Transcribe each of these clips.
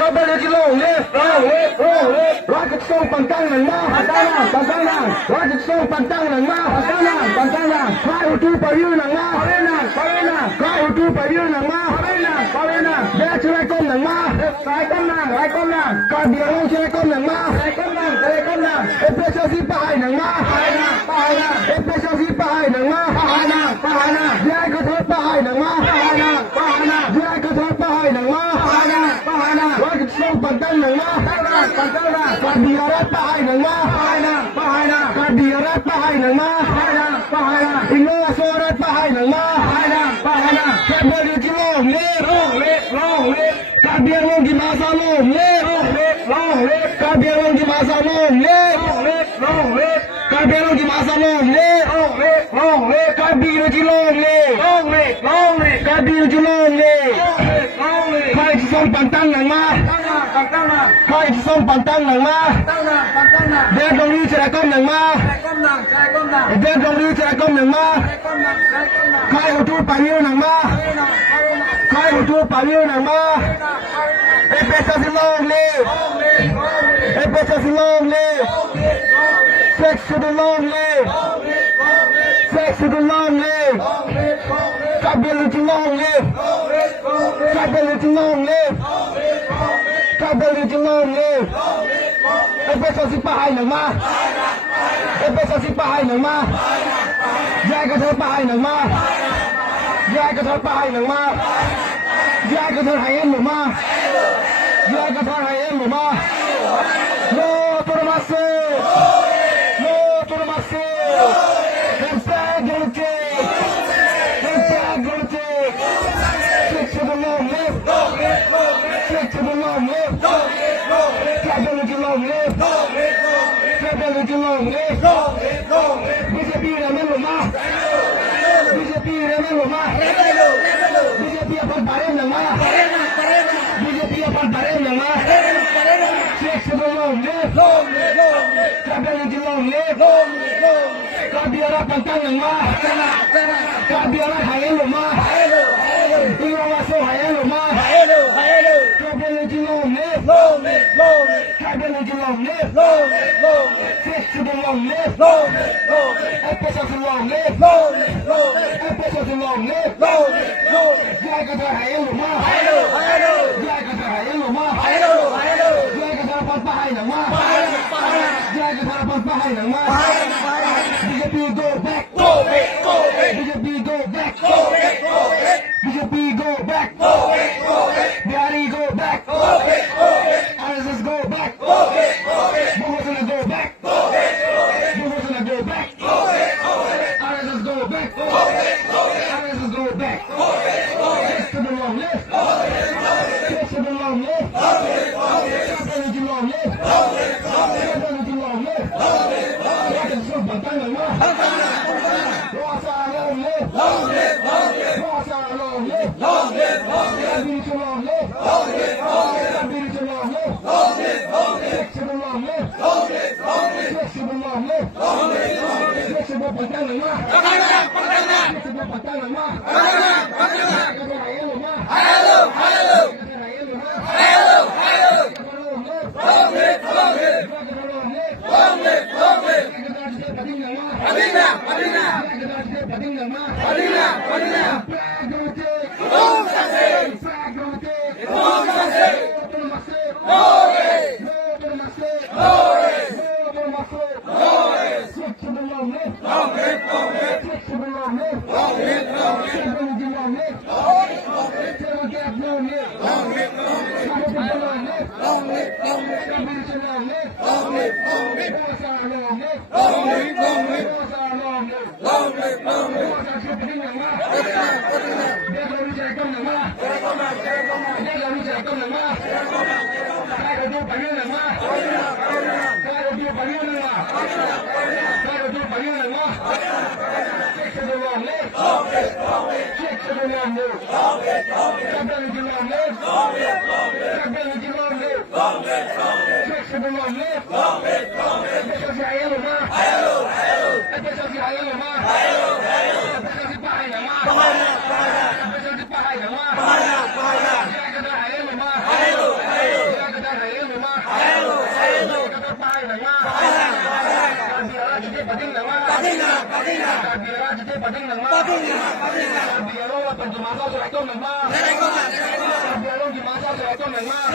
超奔流去long live long live long live ร้อยกระทรวงปังตั้งหนังมาปังตั้งหนังปังตั้งหนังร้อยกระทรวงปังตั้งหนังมาปังตั้งหนังปังตั้งหนังใครอุตุไปยืนหนังมาใครหนังใครหนังใครอุตุไปยืนหนังมาใครหนังใครหนังเดี๋ยวช่วยก้มหนังมาใครก้มหนังใครก้มหนังก่อนเดี๋ยวลงช่วยก้มหนังมาใครก้มหนังใครก้มหนังเอฟเฟชซีป้ายหนังมาป้ายหนังป้ายหนังเอฟเฟชซีป้ายหนังมาป้ายหนังป้ายหนังยายก็เธอป้ายหนังมาป้ายหนังป้ายหนังยายก็เธอป้ายหนังมาป้ายหนังป้ายหนังร้อยกระทรวงปังตั้งหนังมาปังตั้งหนังปังตั้งหนังก่อนเดี๋ยวรับป้ายหนังมาป้ายหนังป้ายหนังก่อนเดี๋ยวรับป้ายหนังมาป้ายหนังป้ายหนังอินโนโซรับป้ายหนังมาป้ายหนังป้ายหนังแค่เบอร์ที่ลงเล่ลงเล่ลงเล่การเบียร์ลงที่มาซาลงเล่ลงเล่ลงเล่การเบียร์ลงที่มาซาลงเล่ลงเล่ลงเล่การเบียร์ลงที่มาซาลงเล่ลงเล่ลงเล่การเบียร์ที่ลงเล่ลงเล่ลงเล่การเบียร์ที่ลงเล่ลงเล่ลงเล่ใครที่ส่งปังตั้งหนังมาปังตั้งหนังใครที่ส่งปังตั้งหนังมาตั้งหนังปังตั้งหนังเด็กตรงนี้จะได้ก้มหนังมาก้มหนังใครก้มหนังเด็กตรงนี้จะได้ก้มหนังมาก้มหนังใครก้มหนังใครอุตุไปยืนหนังมาใครอุตุไปยืนหนังมาเอฟเฟชซีลงเล่เอฟเฟชซีลงเล่เซ็กซ์ดูลงเล่เซ็กซ์ดูลงเล่กับเบลจีลงเล่กับเบลจีลงเล่กับเบลจีลงเล่เอฟเฟชซีป้ายหนังมาเอฟเฟชซีป้ายหนังมายายก็เธอป้ายหนังมายายก็เธอป้ายหนังมายายก็เธอหายเอ็นหรือมายายก็เธอหายเอ็นหรือมาโนตุรมาเซโนตุรมาเซเอ็มแซกกรูเจเอ็มแซกกรูเจเซ็กซ์ดูลงเล่เซ็กซ์ดูลงเล่แค่เบลจีลงเล่แค่เบลจีลงเล่บีเจพีเนี่ยไม่หลุดมาบีเจพีเนี่ยไม่หลุดมาบีเจพีअपन बारे में ना बीजेपी अपन बारे में ना शेख से लोग ले काबिल जी लोग ले काबियारा पंतंग ना काबियारा हाये लो मा इरो वासो हाये लो मा काबिल जी लोग ले काबिल जी लोग ले शेख से लोग ले एपसा से लोग ले एपसा से लोग लेยายก็เธอหายหรือมายายก็เธอหายหรือมายายก็เธอปันป้ายหนังมายายก็เธอปันป้ายหนังมา BJP go back BJP go back BJP go back Bihari go back RSS go back Bhusana go back Bhusana go back RSS go back RSS go back to the long list. To the long list. To the long list. To the long list. Yang sudah batang lama. Rasa long list. Rasa long list. Kami to long list. Kami to long list. To the long list. To the long list. Sudah batang lama. Sudah batang lama. Biarong la penjumasa sudah itu memang. Biarong di masa sudah itu memang.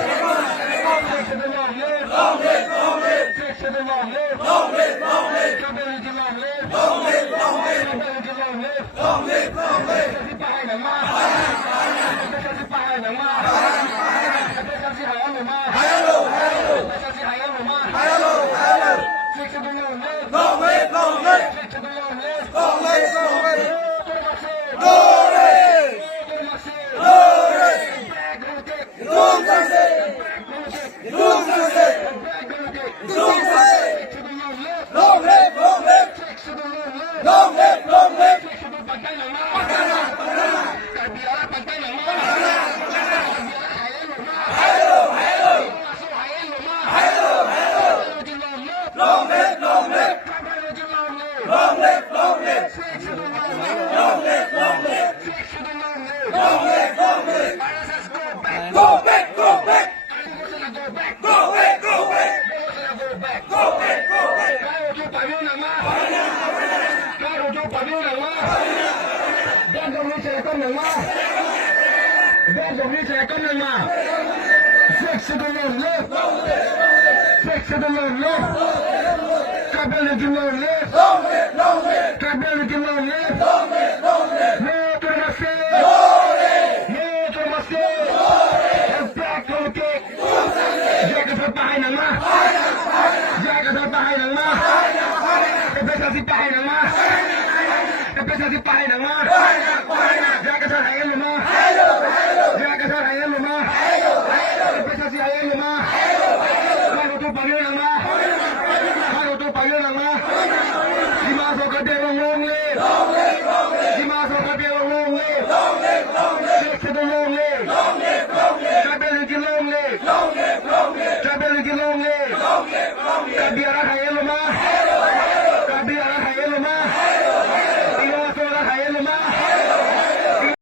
Biar